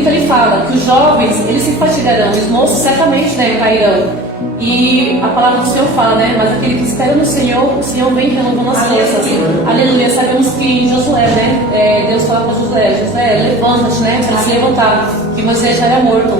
30 ele fala que os jovens, eles se fatigarão, os moços certamente, né, cairão. E a palavra do Senhor fala, né? Mas aquele que espera no Senhor, o Senhor vem renovando as forças. Aleluia. Sabemos que em Josué, né? Deus fala para Josué, levanta-te, né? Para se levantar, que você já era morto.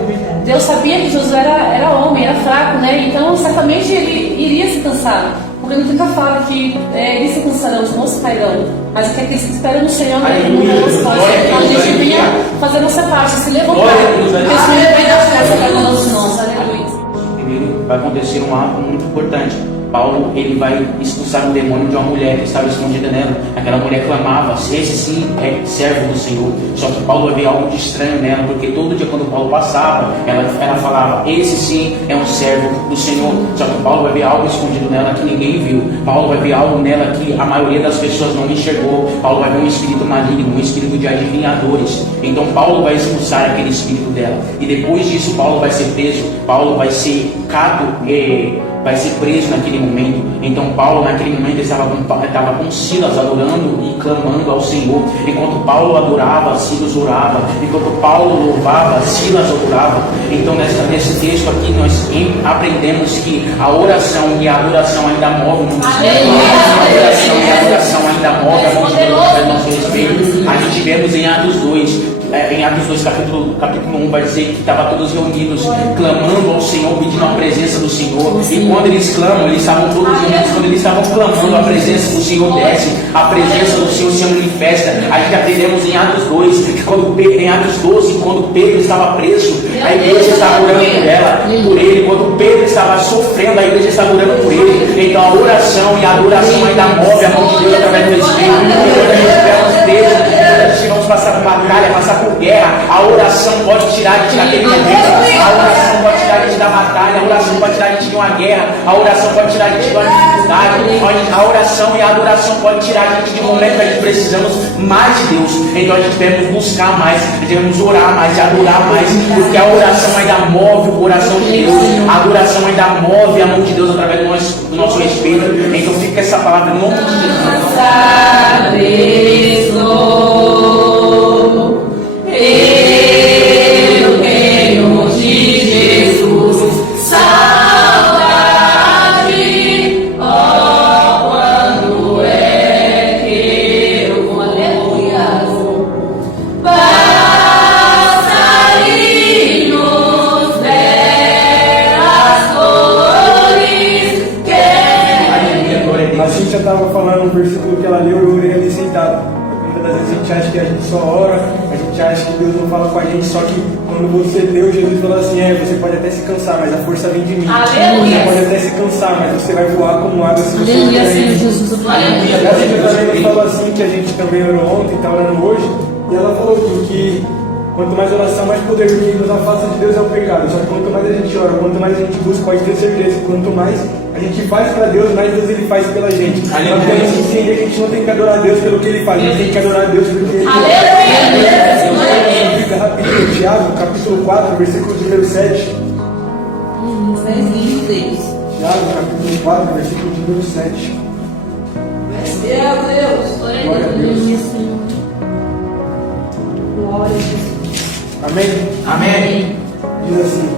Deus sabia que Josué era homem, era fraco, né? Então, certamente ele iria se cansar. Porque no 30 fala que eles se cansarão, os moços cairão. Mas que aqueles que esperam no Senhor, né? Renovando as forças. Então a gente vinha fazer a nossa parte, se levantar. Porque o Senhor vai dar força para cada um de nós. Aleluia. Primeiro vai acontecer um ato muito importante. Paulo, ele vai expulsar um demônio de uma mulher que estava escondida nela. Aquela mulher clamava: esse sim é servo do Senhor. Só que Paulo vai ver algo de estranho nela, porque todo dia quando Paulo passava, ela falava: esse sim é um servo do Senhor. Só que Paulo vai ver algo escondido nela que ninguém viu. Paulo vai ver algo nela que a maioria das pessoas não enxergou. Paulo vai ver um espírito maligno, um espírito de adivinhadores. Então Paulo vai expulsar aquele espírito dela. E depois disso Paulo vai ser preso. Paulo vai ser vai ser preso naquele momento. Então Paulo naquele momento estava com Silas adorando e clamando ao Senhor. Enquanto Paulo adorava, Silas orava. Enquanto Paulo louvava, Silas adorava. Então nesse texto aqui nós aprendemos que a oração e a adoração ainda movem o mundo. A oração e a adoração ainda movem a mão de Deus a nosso respeito. A gente vemos em Atos 2. Em Atos 2, capítulo 1, vai dizer que estavam todos reunidos, clamando ao Senhor, pedindo a presença do Senhor. E quando eles clamam, eles estavam todos reunidos. Quando eles estavam clamando, a presença do Senhor desce, a presença do Senhor se manifesta. A gente aprendemos em Atos 2, que em Atos 12, quando Pedro estava preso, a igreja estava orando por ele. Quando Pedro estava sofrendo, a igreja estava orando por ele. Então a oração e a adoração ainda move a mão de Deus através do Espírito. Quando a gente estivermos presos, quando estivermos passando batalha, passar por guerra, a oração pode tirar a gente daquele momento. A oração pode tirar a gente da batalha. A oração pode tirar a gente de uma guerra. A oração pode tirar a gente de uma dificuldade. A oração e a adoração pode tirar a gente de um momento que a gente precisamos mais de Deus. Então a gente devemos buscar mais, devemos orar mais, adorar mais, porque a oração ainda move o coração de Deus. A adoração ainda move a mão de Deus através do nosso respeito. Então fica essa palavra no nome de Jesus. Eu tenho de Jesus saudade, oh, quando é que eu vou, aleluia, passarinhos, belas flores, A Cíntia estava falando um versículo que ela leu e eu orei ali sentado. Muitas vezes a gente acha que a gente só ora, a gente acha que Deus não fala com a gente, só que quando você leu, Jesus falou assim: você pode até se cansar, mas a força vem de mim. Aleluia. Você pode até se cansar, mas você vai voar como água se você Aleluia, for Senhor Jesus. E a Cíntia também falou assim, que a gente também orou ontem, está orando hoje, e ela falou que quanto mais oração, mais poder que nos afasta de Deus é o pecado. Só que quanto mais a gente ora, quanto mais a gente busca, pode ter certeza, quanto mais a gente faz para Deus, mais Deus ele faz pela gente. Nós temos que entender que a gente não tem que adorar Deus pelo que ele faz, a gente tem que adorar Deus pelo que ele faz. Rapidinho, Tiago, capítulo 4, versículo número 7. Tiago, capítulo 4, versículo número 7. meu Deus, Glória a Deus. Glória a Jesus. Amém? Amém. Diz assim: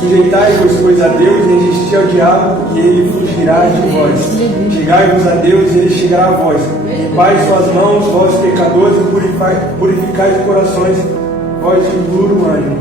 sujeitai-vos, pois, a Deus, e resistir ao diabo, e ele fugirá de vós. Chegai-vos a Deus, e ele chegará a vós. Limpai suas mãos, vós pecadores, e purificai os corações, vós de duplo ânimo.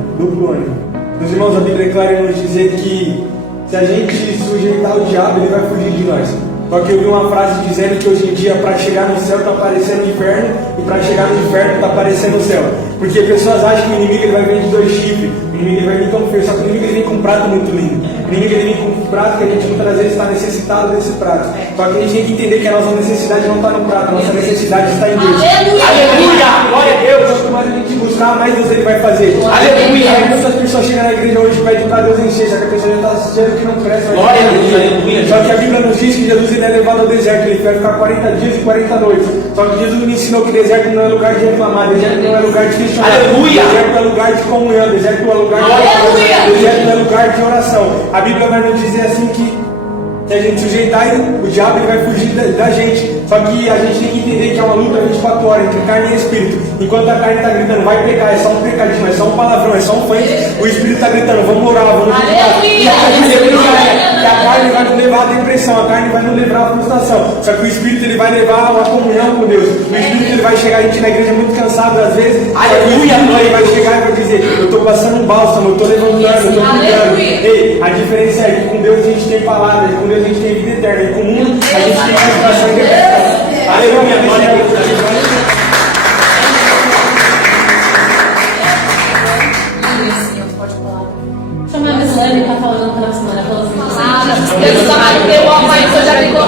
Meus irmãos, a Bíblia é clara em nos dizer que se a gente sujeitar ao diabo, ele vai fugir de nós. Só que eu vi uma frase dizendo que hoje em dia, para chegar no céu está parecendo o inferno, e para chegar no inferno está parecendo o céu. Porque pessoas acham que o inimigo ele vai vir de 2 chifres, o inimigo ele vai vir tão feio, só que o inimigo ele vem com um prato muito lindo. O inimigo ele vem com um prato que a gente muitas vezes está necessitado desse prato. Só que a gente tem que entender que a nossa necessidade não está no prato, a nossa necessidade está em Deus. aleluia, Glória a Deus! Quanto mais a gente buscar, mais Deus ele vai fazer. Aleluia! Aí muitas pessoas chegam na igreja hoje e pedem para Deus encher, só que a pessoa já está assistindo que não presta. Glória a Deus, aleluia. Só que a Bíblia nos diz que Jesus ele é levado ao deserto, ele vai ficar 40 dias e 40 noites. Só que Jesus me ensinou que deserto não é lugar de reclamar, deserto não é lugar de questionar. Aleluia! Deserto é lugar de comunhão, deserto é lugar de oração, deserto é lugar de oração. A Bíblia vai nos dizer assim que se a gente sujeitar, o diabo ele vai fugir da gente. Só que a gente tem que entender que é uma luta 24 horas entre carne e espírito. Enquanto a carne está gritando, vai pecar, é só um pecadinho, é só um palavrão, é só um funk, o espírito está gritando, vamos orar, vamos jejuar. E a carne vai nos levar à depressão, a carne vai nos levar à frustração. Só que o espírito ele vai levar a uma comunhão com Deus. O espírito ele vai chegar, a gente na igreja muito cansado às vezes. Aleluia! Ele vai chegar e vai dizer, eu estou passando um bálsamo, eu estou levantando, eu estou cuidando. Ei, a diferença é que com Deus a gente tem palavra, com Deus a gente tem vida eterna, e com o mundo a gente tem frustração e depressão. Aleluia! Chama a Mislane, tá falando pela semana, pela Deus amado, teu alma aí, eu já ligou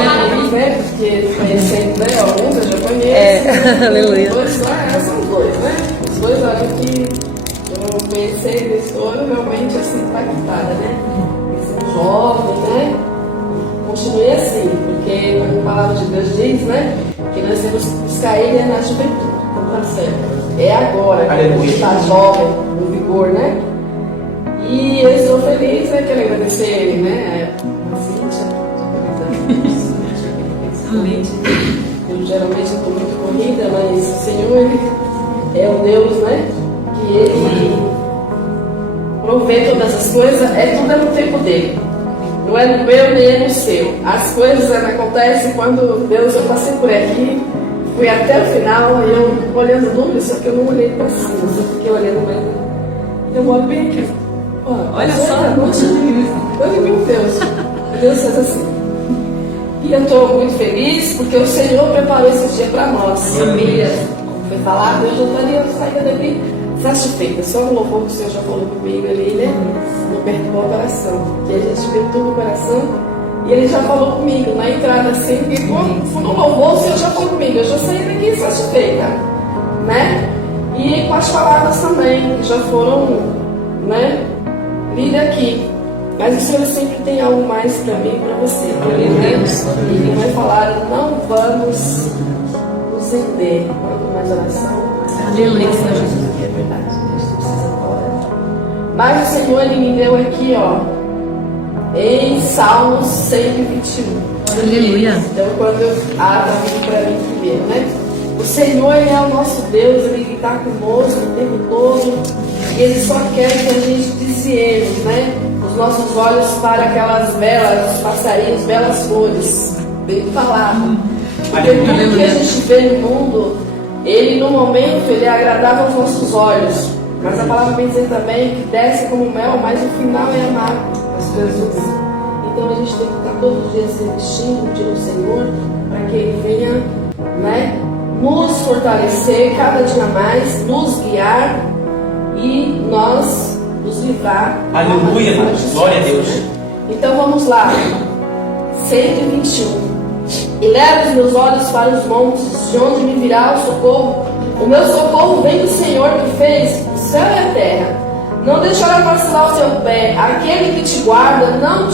Porque conhecendo, né, alguns eu já conheço. Aleluia. Os dois são dois, né? Os dois, olha que eu pensei nesse ano realmente assim, impactada, né? Esse jovem, né? Continue assim, porque a palavra de Deus diz, né? Que nós temos que buscar ele na juventude, não tá certo. É agora que a gente está jovem, no vigor, né? E eu estou feliz, né? Quero agradecer ele, né? Eu geralmente estou muito corrida, mas o Senhor ele é o Deus, né? Que Ele provê todas as coisas, tudo é no tempo dele. Não é no meu nem é no seu. As coisas acontecem quando Deus, eu passei por aqui, fui até o final, eu olhando o número, só que eu não olhei para cima, só fiquei olhando mais. Eu vou bem aqui. Olha só, meu Deus, Deus faz assim. E eu estou muito feliz porque o Senhor preparou esse dia para nós, família. Como foi falado, eu já estaria saindo daqui satisfeita. Só um louvor que o Senhor já falou comigo ali, né? Não perturba o coração. Que a gente perturba o coração. E ele já falou comigo na entrada assim, que quando no louvor o Senhor já falou comigo. Eu já saí daqui satisfeita, né? E com as palavras também, que já foram, né? Lidas aqui. Mas o Senhor sempre tem algo mais para mim e para você. Deus, e vai falar, não vamos nos render. Quanto mais oração, aleluia, Senhor Jesus, que é verdade. A gente precisa falar. Mas o Senhor, Ele me deu aqui, ó, em Salmos 121. Aleluia. Então, quando eu tá vindo para mim primeiro, né? O Senhor, Ele é o nosso Deus, Ele está conosco o tempo todo. E Ele só quer que a gente desviemos, né? Os nossos olhos para aquelas belas, os passarinhos, belas flores. Bem falado. Porque tudo que a gente vê no mundo, ele no momento, ele é agradável aos nossos olhos. Mas a palavra vem dizer também que desce como mel, mas o final é amargo as coisas. Então a gente tem que estar todos os dias resistindo, pedindo ao Senhor, para que Ele venha, né, nos fortalecer cada dia mais, nos guiar e nós nos livrar. Aleluia, glória a Deus. Então vamos lá. 121. E levo os meus olhos para os montes, de onde me virá o socorro. O meu socorro vem do Senhor que fez o céu e a terra. Não deixará vacilar o seu pé. Aquele que te guarda não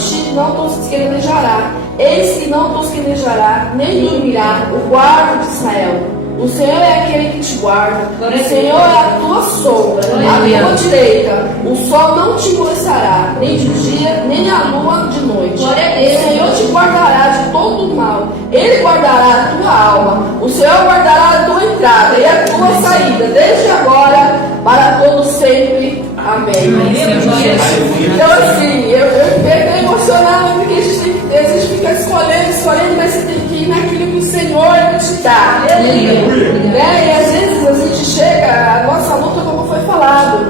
tosquenejará. Eis que não tosquenejará, nem dormirá o guarda de Israel. O Senhor é aquele que te guarda. O Senhor é a tua sombra, a tua direita. O sol não te molestará, nem de dia, nem a lua de noite. O Senhor te guardará de todo o mal. Ele guardará a tua alma. O Senhor guardará a tua entrada e a tua saída, desde agora para todo sempre. Amém. Então assim, eu fico emocionada porque a gente fica escolhendo, mas você tem que ir naquilo que o Senhor te dá. Né? E às vezes a gente chega, a nossa luta, como foi falado,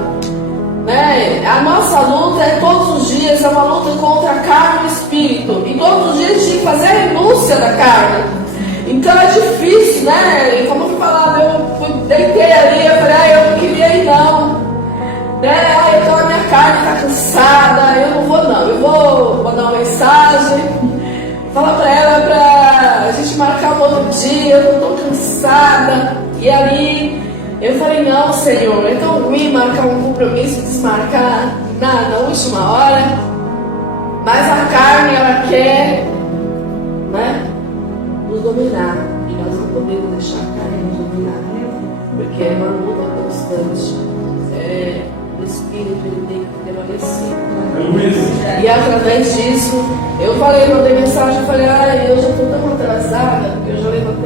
né? A nossa luta é todos os dias, é uma luta contra a carne e o espírito. E todos os dias a gente tem que fazer a renúncia da carne. Então é difícil, né? E como foi falado, eu deitei ali, eu falei, eu não queria ir não. Né? Então a minha carne está cansada, eu não vou não. Eu vou mandar uma mensagem, falar para ela para a gente marcar um outro dia, eu estou cansada. E ali eu falei, não, Senhor, é tão ruim marcar um compromisso, desmarcar na última hora. Mas a carne, ela quer, né, nos dominar. E nós não podemos deixar a carne nos dominar, porque é uma luta constante. O Espírito ele tem que permanecer. E através disso, eu mandei mensagem, eu falei, eu já estou tão atrasada, porque eu já levantei